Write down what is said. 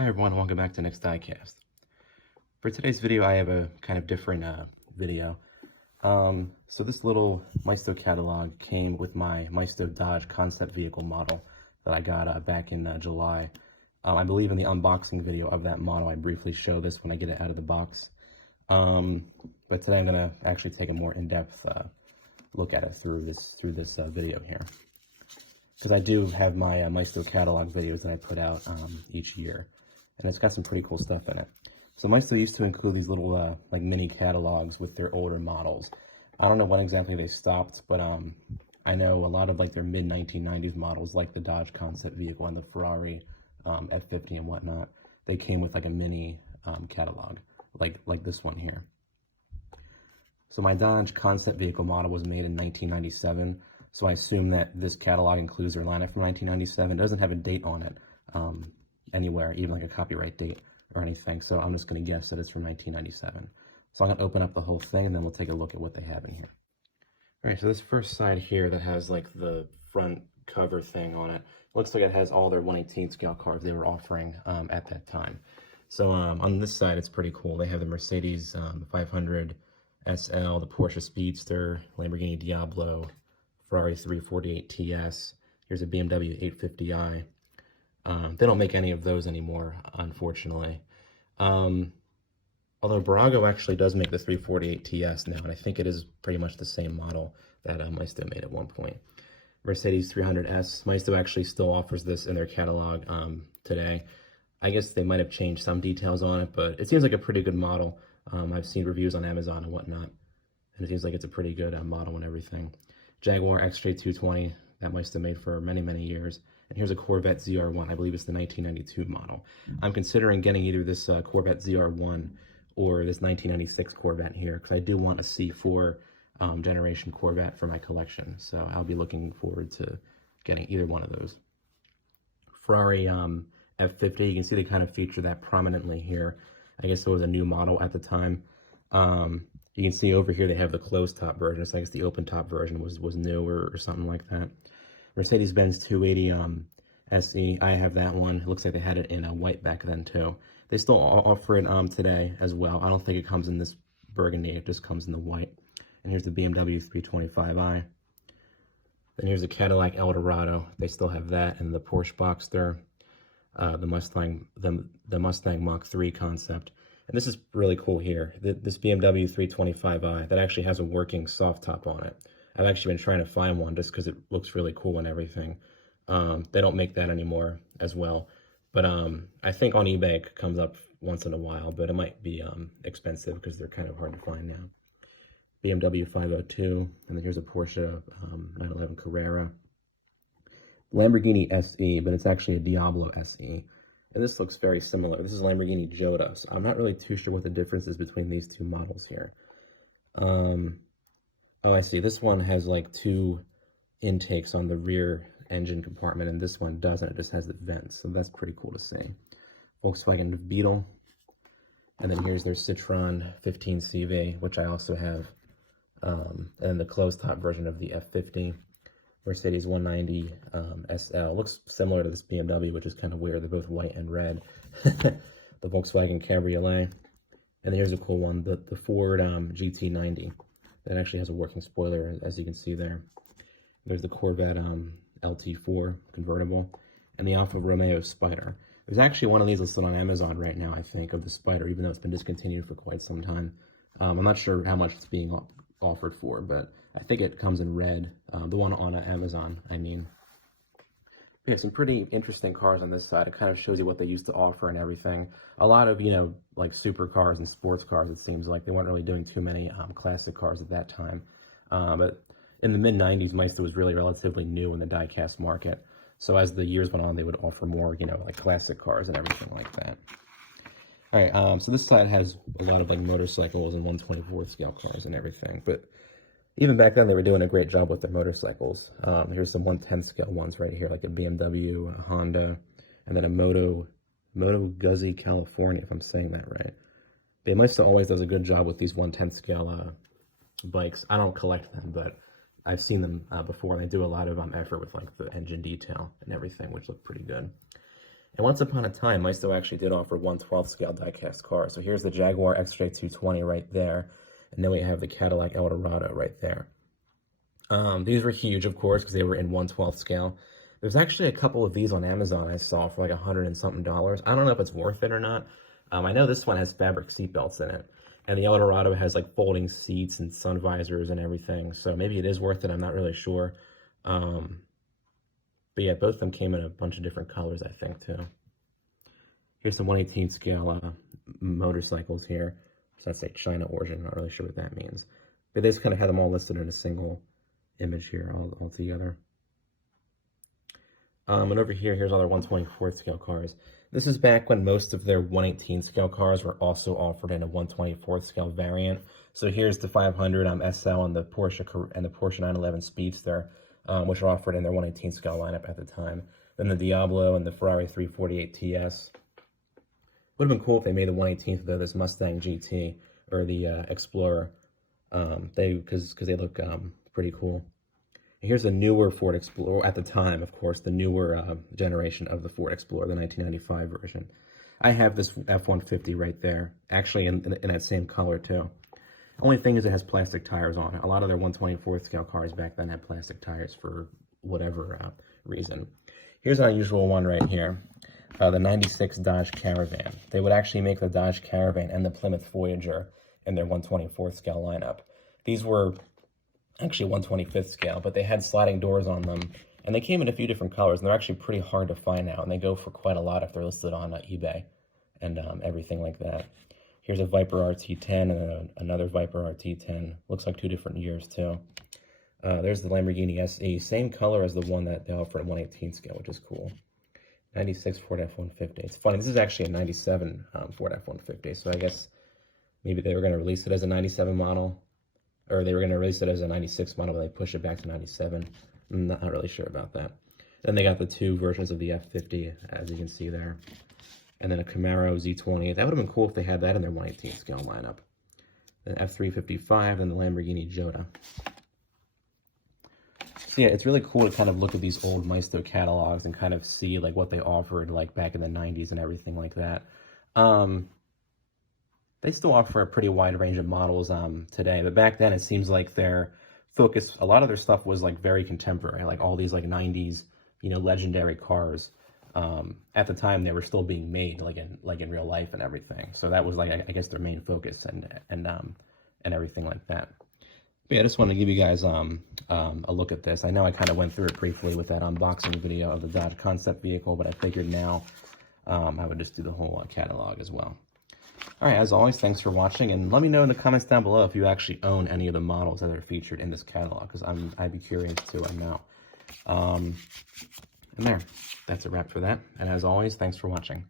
Hi everyone, welcome back to Next Diecast. For today's video, I have a kind of different video. So this little Maisto catalog came with my Maisto Dodge concept vehicle model that I got back in July. I believe in the unboxing video of that model, I briefly show this when I get it out of the box. But today I'm going to actually take a more in-depth look at it through this video here. Because I do have my Maisto catalog videos that I put out each year. And it's got some pretty cool stuff in it. So Maisto used to include these little like mini catalogs with their older models. I don't know when exactly they stopped, but I know a lot of like their mid-1990s models, like the Dodge concept vehicle and the Ferrari F50 and whatnot, they came with like a mini catalog, like this one here. So my Dodge concept vehicle model was made in 1997, so I assume that this catalog includes their lineup from 1997. It doesn't have a date on it. Anywhere, even like a copyright date or anything, so I'm just going to guess that it's from 1997. So I'm going to open up the whole thing and then we'll take a look at what they have in here. Alright, so this first side here that has like the front cover thing on it, looks like it has all their 1/18 scale cars they were offering at that time. So on this side it's pretty cool. They have the Mercedes 500 SL, the Porsche Speedster, Lamborghini Diablo, Ferrari 348 TS, here's a BMW 850i. They don't make any of those anymore, unfortunately. Although Barago actually does make the 348 TS now, and I think it is pretty much the same model that Maisto made at one point. Mercedes 300S, Maisto actually still offers this in their catalog today. I guess they might have changed some details on it, but it seems like a pretty good model. I've seen reviews on Amazon and whatnot, and it seems like it's a pretty good model and everything. Jaguar XJ220 that Maisto made for many, many years. And here's a Corvette ZR1. I believe it's the 1992 model. I'm considering getting either this Corvette ZR1 or this 1996 Corvette here, because I do want a C4 generation Corvette for my collection. So I'll be looking forward to getting either one of those. Ferrari F50, you can see they kind of feature that prominently here. I guess it was a new model at the time. You can see over here they have the closed top version. So I guess the open top version was new or something like that. Mercedes-Benz 280 SE, I have that one. It looks like they had it in white back then too. They still offer it today as well. I don't think it comes in this burgundy, it just comes in the white. And here's the BMW 325i. Then here's the Cadillac Eldorado. They still have that, and the Porsche Boxster, the Mustang Mach 3 concept. And this is really cool here. This BMW 325i, that actually has a working soft top on it. I've actually been trying to find one just because it looks really cool and everything. They don't make that anymore as well. But I think on eBay it comes up once in a while, but it might be expensive because they're kind of hard to find now. BMW 502, and then here's a Porsche 911 Carrera. Lamborghini SE, but it's actually a Diablo SE. And this looks very similar. This is Lamborghini Jota, so I'm not really too sure what the difference is between these two models here. Oh, I see. This one has like two intakes on the rear engine compartment, and this one doesn't. It just has the vents, so that's pretty cool to see. Volkswagen Beetle, and then here's their Citroen 15CV, which I also have, and the closed-top version of the F50. Mercedes 190 SL. Looks similar to this BMW, which is kind of weird. They're both white and red. The Volkswagen Cabriolet, and here's a cool one, the Ford GT90. That actually has a working spoiler, as you can see there. There's the Corvette LT4 convertible, and the Alfa Romeo Spider. There's actually one of these listed on Amazon right now, I think, of the Spider, even though it's been discontinued for quite some time. I'm not sure how much it's being offered for, but I think it comes in red. The one on Amazon, I mean. We have some pretty interesting cars on this side. It kind of shows you what they used to offer and everything. A lot of, you know, like supercars and sports cars, it seems like. They weren't really doing too many classic cars at that time. But in the mid-90s, Maisto was really relatively new in the die-cast market. So as the years went on, they would offer more, you know, like classic cars and everything like that. All right, so this side has a lot of like motorcycles and 1/24 scale cars and everything. But even back then, they were doing a great job with their motorcycles. Here's some 1/10 scale ones right here, like a BMW, a Honda, and then a Moto Guzzi, California, if I'm saying that right. But Maisto always does a good job with these 1/10 scale bikes. I don't collect them, but I've seen them before, and they do a lot of effort with like the engine detail and everything, which look pretty good. And once upon a time, Maisto actually did offer 1/12 scale die-cast cars. So here's the Jaguar XJ220 right there. And then we have the Cadillac Eldorado right there. These were huge, of course, because they were in 1/12 scale. There's actually a couple of these on Amazon I saw for like $100 and something. I don't know if it's worth it or not. I know this one has fabric seatbelts in it. And the Eldorado has like folding seats and sun visors and everything. So maybe it is worth it. I'm not really sure. But yeah, both of them came in a bunch of different colors, I think, too. Here's some 1/18 scale motorcycles here. So that's like China origin. I'm not really sure what that means. But they just kind of had them all listed in a single image here all together. And over here, here's all their 1/24 scale cars. This is back when most of their 1/18 scale cars were also offered in a 1/24 scale variant. So here's the 500 SL and the Porsche 911 Speedster, which were offered in their 1/18 scale lineup at the time. Then the Diablo and the Ferrari 348 TS. Would have been cool if they made the 1/18 though, this Mustang GT or the Explorer, because they look pretty cool. Here's a newer Ford Explorer, at the time, of course, the newer generation of the Ford Explorer, the 1995 version. I have this F-150 right there, actually in that same color too. Only thing is it has plastic tires on it. A lot of their 1/24 scale cars back then had plastic tires for whatever reason. Here's an unusual one right here, the 96 Dodge Caravan. They would actually make the Dodge Caravan and the Plymouth Voyager in their 1/24 scale lineup. These were actually 1/25 scale, but they had sliding doors on them, and they came in a few different colors, and they're actually pretty hard to find now, and they go for quite a lot if they're listed on eBay and everything like that. Here's a Viper RT10 and another Viper RT10. Looks like two different years too. There's the Lamborghini SE, same color as the one that they offer at 1/18 scale, which is cool. 96 Ford F-150. It's funny, this is actually a 97 Ford F-150, so I guess maybe they were going to release it as a 97 model, or they were going to release it as a 96 model, but they push it back to 97. I'm not really sure about that. Then they got the two versions of the F50, as you can see there. And then a Camaro Z20. That would have been cool if they had that in their 1/18 scale lineup. Then F355 and the Lamborghini Jota. So yeah, it's really cool to kind of look at these old Maisto catalogs and kind of see like what they offered like back in the 90s and everything like that. They still offer a pretty wide range of models today, but back then it seems like their focus, a lot of their stuff was like very contemporary, like all these like 90s, legendary cars. At the time they were still being made like in real life and everything. So that was like, I guess, their main focus and everything like that. But yeah, I just wanted to give you guys a look at this. I know I kind of went through it briefly with that unboxing video of the Dodge concept vehicle, but I figured now I would just do the whole catalog as well. All right, as always, thanks for watching, and let me know in the comments down below if you actually own any of the models that are featured in this catalog, because I'd be curious to know. And there, that's a wrap for that. And as always, thanks for watching.